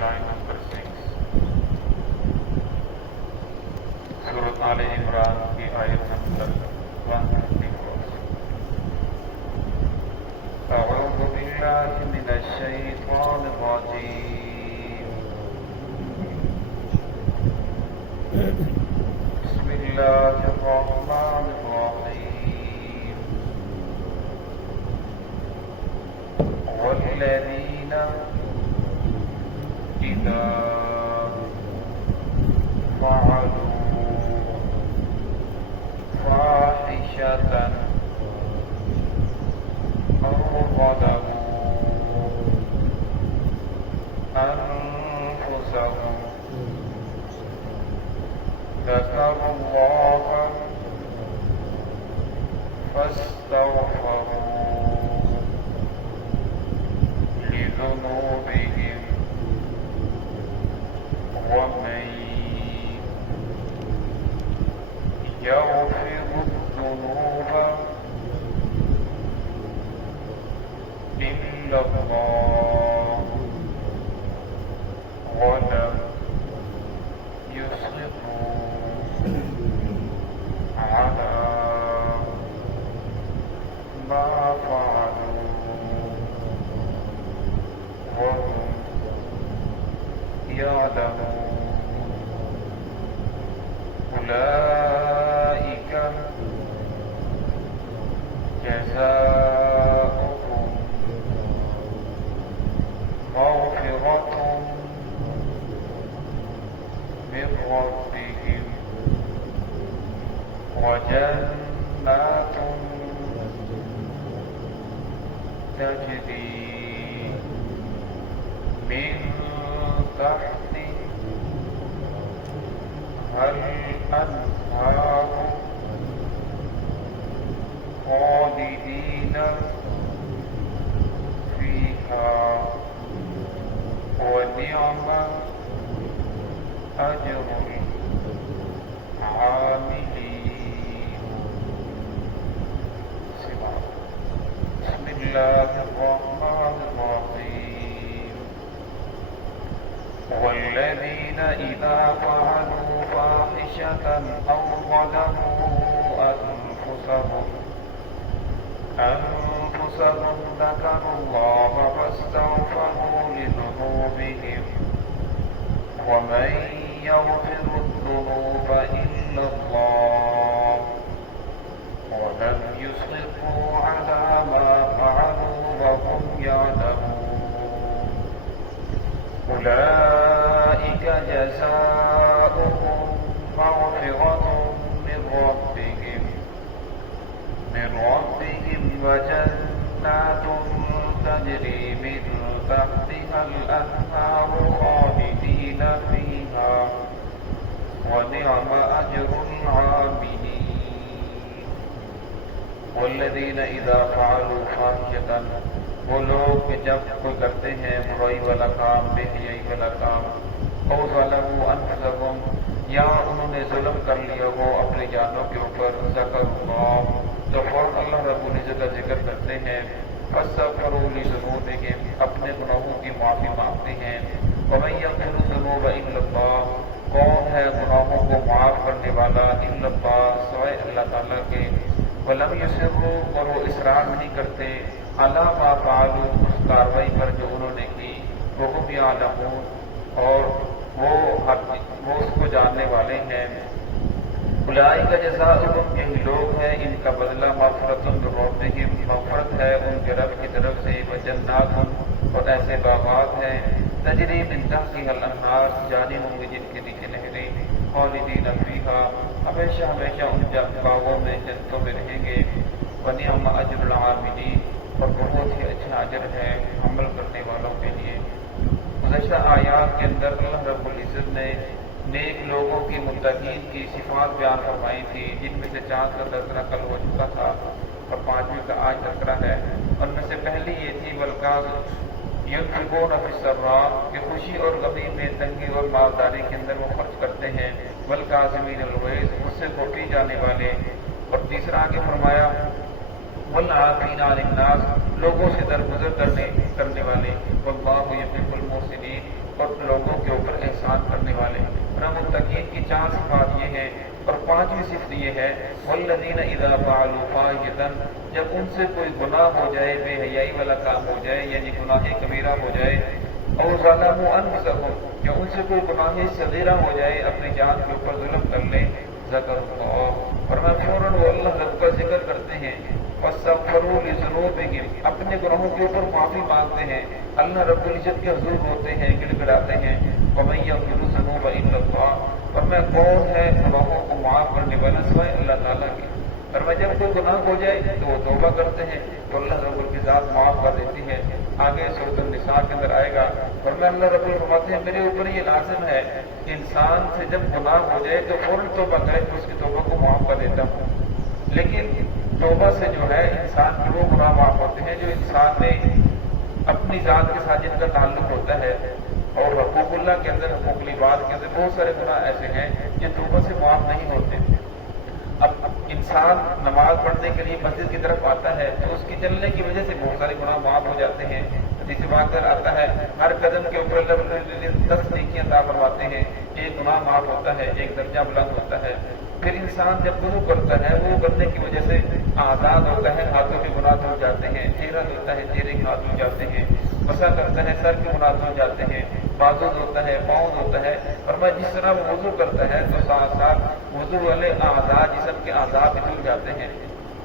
line number 6. سورۃ آل عمران کی آیت نمبر 154. اعوذ باللہ من الشیطان الرجیم. بسم اللہ الرحمن الرحیم. والذین اذا فعلوا فاحشة أو ظلموا أنفسهم ذكروا الله فاستغفروا لذنوبهم ومن يغفر الذنوب إلا الله ولم يصروا على ما فعلوا وهم يعلمون. أولئك جزاؤهم مغفرة من ربهم وجنات تجري من تحتها الأنهار خالدين فيها ونعم أجر العاملين. بسم الله الرحمن الرحيم. والذين إذا فعلوا فاحشة أو ظلموا أنفسهم ذكروا الله فاستغفروا لذنوبهم ومن يغفر الذنوب إلا الله ولم يصروا على ما فعلوا وهم يعلمون. أولئك جزاؤهم مغفرة من ربهم وجنات تجري من تحتها الأنهار خالدين فيها ونعم أجر العاملين. والذين إذا فعلوا فاحشة، وہ لوگ کہ جب کوئی کرتے ہیں برائی والا کام، بے حیائی والا کام، او ظلموا انفسهم، یا انہوں نے ظلم کر لیا وہ اپنی جانوں کے اوپر، ذکر اللہ، تو فوراً اللہ رب العزت کا ذکر کرتے ہیں، فاستغفروا لذنوبهم، اپنے گناہوں کی معافی مانگتے ہیں، ومن یغفر الذنوب الا اللہ، کون ہے گناہوں کو معاف کرنے والا، الا اللہ، سوائے اللہ تعالیٰ کے، ولم یصروا، اور وہ اصرار نہیں کرتے، علی ما فعلوا، اس کاروائی پر جو انہوں نے کی، وہم یعلمون، اور وہ اس کو جاننے والے ہیں. اولئک جزاؤہم، یہی لوگ ہیں ان کا بدلہ مغفرۃ من ربہم، مغفرت ہے ان کے رب کی طرف سے، وجنات، اور ایسے باغات ہیں، تجری من تحتها الانہار، جاری ہوں گے جن کے نیچے نہریں، خالدین فیہا، ہمیشہ ہمیشہ ان باغوں میں جنتوں میں رہیں گے، ونعم اجر العاملین، اور بہت ہی اچھا اجر ہے عمل کرنے والوں کے لیے. گزشتہ آیات کے اندر اللہ رب العزت نے نیک لوگوں کی، متقین کی صفات بیان فرمائی تھی، جن میں سے 4 کا تذکرہ کل ہو چکا تھا اور 5ویں کا آج تذکرہ ہے. ان میں سے پہلی یہ تھی ينفقون فی السراء، کہ خوشی اور غمی میں، تنگی اور مالداری کے اندر وہ خرچ کرتے ہیں، والکاظمین الغیظ، اس سے کو پی جانے والے. اور تیسرا آگے فرمایا والعافین عن الناس، لوگوں سے درگزر کرنے والے، واللہ یحب المحسنین، اور لوگوں کے اوپر احسان کرنے والے۔ متقین کی 4 صفات یہ ہیں، اور 5ویں صفت یہ ہے والذین اذا فعلوا فاحشۃ، جب ان سے کوئی گناہ ہو جائے، بے حیائی والا کام ہو جائے، یعنی گناہ کبیرہ ہو جائے، او ظلموا انفسهم، یا ان سے کوئی گناہ صغیرہ ہو جائے، اپنی جان کے اوپر ظلم کر لیں، ذکر اللہ، فرمایا فوراً وہ اللہ رب کا ذکر کرتے ہیں، فاستغفروا لذنوبهم، اپنے گناہوں کے اوپر معافی مانگتے ہیں، اللہ رب العزت کے حضور ہوتے ہیں، گڑ گڑاتے ہیں، ومن یغفر الذنوب الا اللہ، فرمایا کون ہے گناہوں کو معاف کرنے والا سوائے اللہ تعالیٰ کے۔ فرمایا جب کوئی گناہ ہو جائے تو وہ توبہ کرتے ہیں تو اللہ رب العزت معاف کر دیتی ہے۔ آگے سورۃ النساء کے اندر آئے گا، فرمایا اللہ رب العزت فرماتے ہیں میرے اوپر یہ لازم ہے کہ انسان سے جب گناہ ہو جائے تو فوراً توبہ کرے تو اس کی توبہ کو معاف کر دیتا ہوں، لیکن توبہ سے جو ہے انسان کے وہ گناہ معاف ہوتے ہیں جو انسان نے اپنی ذات کے ساتھ جن کا تعلق ہوتا ہے، اور حقوق اللہ کے اندر، حقوق العباد کے اندر بہت سارے گناہ ایسے ہیں جو توبہ سے معاف نہیں ہوتے۔ اب انسان نماز پڑھنے کے لیے مسجد کی طرف آتا ہے تو اس کی چلنے کی وجہ سے بہت سارے گناہ معاف ہو جاتے ہیں۔ جس بات پر آتا ہے ہر قدم کے اوپر 10 نیکیاں عطا فرماتے ہیں، ایک گناہ معاف ہوتا ہے، ایک درجہ بلند ہوتا ہے۔ پھر انسان جب وضو کرتا ہے، وہ کرنے کی وجہ سے آزاد ہوتا ہے، ہاتھوں کے گناہ دھل جاتے ہیں، چہرہ دھلتا ہے، چہرے کے ہاتھ دھل جاتے ہیں، مسا کرتا ہے، سر کے گناہ دھل جاتے ہیں، بازو ہوتا ہے، پاؤں ہوتا ہے۔ اور میں جس طرح وہ وضو کرتا ہے تو ساتھ ساتھ وضو والے اعضاء، جسم کے اعضاء بھی دھل جاتے ہیں۔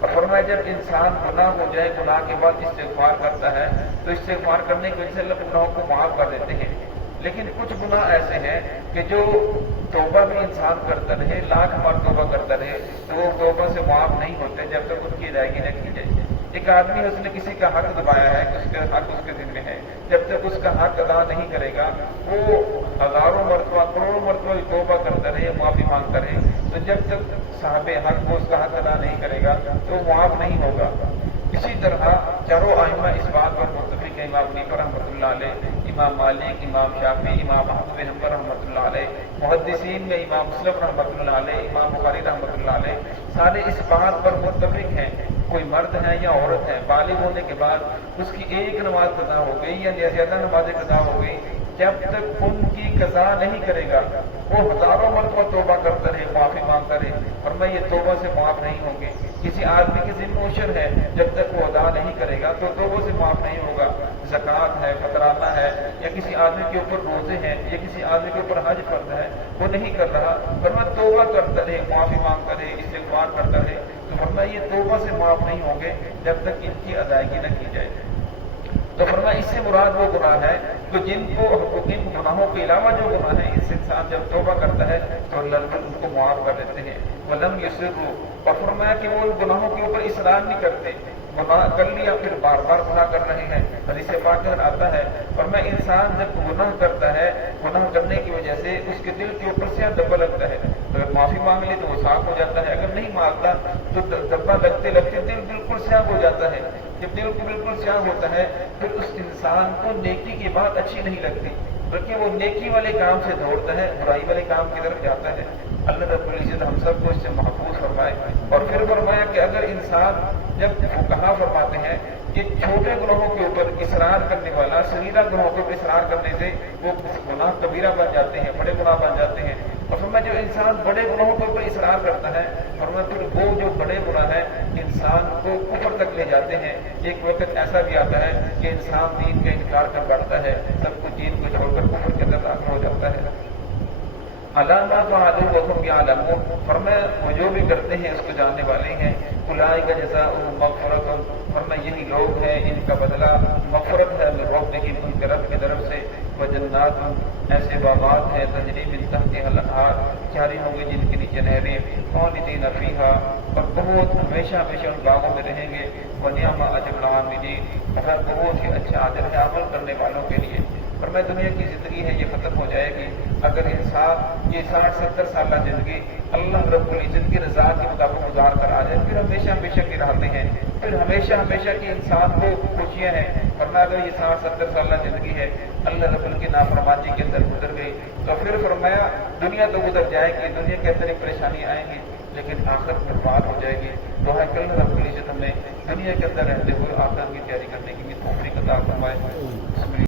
اور فرمایا جب انسان گناہ ہو جائے، گناہ کے بعد استغفار کرتا ہے تو استغفار کرنے کی وجہ سے اللہ گناہوں کو معاف کر دیتے ہیں۔ لیکن کچھ گناہ ایسے ہیں کہ جو توبہ بھی انسان کرتا رہے، لاکھ بار توبہ کرتا رہے تو وہ توبہ سے معاف نہیں ہوتے جب تک ان کی ادائیگی نہ کی جائے۔ ایک آدمی اس نے کسی کا حق دبایا ہے کہ اس کے حق اس کے دل میں ہے، جب تک اس کا حق ادا نہیں کرے گا، وہ ہزاروں مرتبہ، کروڑوں مرتبہ توبہ کرتا رہے، معافی مانگتا رہے، تو جب تک صاحب حق وہ اس کا حق ادا نہیں کرے گا تو وہ معاف نہیں ہوگا۔ اسی طرح چاروں ائمہ اس بات پر متفق ہیں، امام حنیفہ رحمۃ اللہ علیہ، امام مالک، امام شافعی، امام احمد بن حنبل رحمۃ اللہ علیہ، محدثین میں امام مسلم رحمۃ اللہ علیہ، امام بخاری رحمۃ اللہ علیہ، سارے اس بات پر متفق ہیں کوئی مرد ہے یا عورت ہے، بالغ ہونے کے بعد اس کی ایک نماز قضا ہو گئی یا زیادہ نمازیں قضا ہو گئی، جب تک ان کی قضا نہیں کرے گا وہ ہزاروں مرتبہ توبہ کرتا رہے، معافی مانگتا رہے، اور میں یہ توبہ سے معاف نہیں ہوں گے۔ کسی آدمی کی ذمہ عشر ہے، جب تک وہ ادا نہیں کرے گا تو توبہ سے معاف نہیں ہوگا۔ زکوٰۃ ہے، فطرانہ ہے، یا کسی آدمی کے اوپر روزے ہیں، یا کسی آدمی کے اوپر حج فرض ہے، وہ نہیں کر رہا، فرمایا توبہ کرتا رہے، معافی مانگتا رہے، استغفار کرتا رہے، تو فرمایا یہ توبہ سے معاف نہیں ہوں گے جب تک ان کی ادائیگی نہ کی جائے۔ تو فرمایا اس سے مراد وہ گناہ ہے تو جن کو ان گناہوں کے علاوہ جو گناہ ہیں، اس انسان جب توبہ کرتا ہے تو اللہ ان کو معاف کر دیتے ہیں۔ وَلَمْ يُصِرُّوا، اور فرمایا کہ وہ ان گناہوں کے اوپر اصرار نہیں کرتے، گناہ کر لیا پھر بار بار گناہ کر رہے ہیں۔ حدیث پاک میں آتا ہے فرمایا انسان جب گناہ کرتا ہے، گناہ کرنے کی وجہ سے اس کے دل کے اوپر سیاہ دھبا لگتا ہے، اگر معافی مانگ لے تو وہ صاف ہو جاتا ہے، اگر نہیں مانگتا تو دھبا لگتے لگتے دل بالکل سیاہ ہو جاتا ہے۔ جب دل کو بالکل سیاہ ہوتا ہے پھر اس انسان کو نیکی کی بات اچھی نہیں لگتی، بلکہ وہ نیکی والے کام سے دوڑتا ہے، برائی والے کام کی طرف جاتا ہے۔ اللہ رب العزت ہم سب کو اس سے محفوظ فرمائے۔ اور پھر فرمایا کہ اگر انسان جب فقہا فرماتے ہیں کہ چھوٹے گناہوں کے اوپر اصرار کرنے والا صغیرہ گناہوں کے اوپر اصرار کرنے سے وہ گناہ کبیرہ بن جاتے ہیں، بڑے گناہ بن جاتے ہیں، اور فرمایا جو انسان بڑے گناہوں کے اوپر اصرار کرتا ہے، فرمایا پھر وہ جو بڑے گناہ ہیں انسان کو کفر تک لے جاتے ہیں۔ ایک وقت ایسا بھی آتا ہے کہ انسان دین کا انکار کر بیٹھتا ہے، سب کچھ دین کو چھوڑ کر کفر کے اندر داخل ہو جاتا ہے۔ علامات وعدوہم یعلمون، فرمایا وہ جو بھی کرتے ہیں اس کو جاننے والے ہیں۔ اولئک جزاؤہم مغفرۃ، فرمایا یہی لوگ ہیں ان کا بدلہ مغفرت ہے من ربہم، ان کے رب کی طرف سے، وجنات، ایسے باغات ہیں تجری من تحتہا الانہار، جاری ہوں گے جن کے نیچے نہریں، خالدین فیہا، اور بہت ہمیشہ ہمیشہ ان باغوں میں رہیں گے، ونعم اجر العاملین، اور بہت ہی اچھا اجر ہے عمل کرنے والوں کے لیے۔ اور میں دنیا کی زندگی ہے یہ ختم ہو جائے گی اگر انسان یہ 60-70 سالہ زندگی اللہ رب العزت کی رضا کے مطابق گزار کر آ جائے، پھر ہمیشہ ہمیشہ کی راحتیں ہیں، پھر ہمیشہ ہمیشہ کی انسان کو خوشیاں ہیں۔ ورنہ اگر یہ 60-70 سالہ زندگی ہے اللہ رب العزت کی نافرمانی کے اندر گزر گئی تو پھر فرمایا دنیا تو گزر جائے گی، دنیا کے اندر ایک پریشانی آئیں گی، لیکن آخرت میں بات ہو جائے گی. دعا ہے کہ اللہ رب العزت ہمیں دنیا کے اندر رہتے ہوئے آخرت کی تیاری کرنے کی بھی توفیق عطا فرمائے.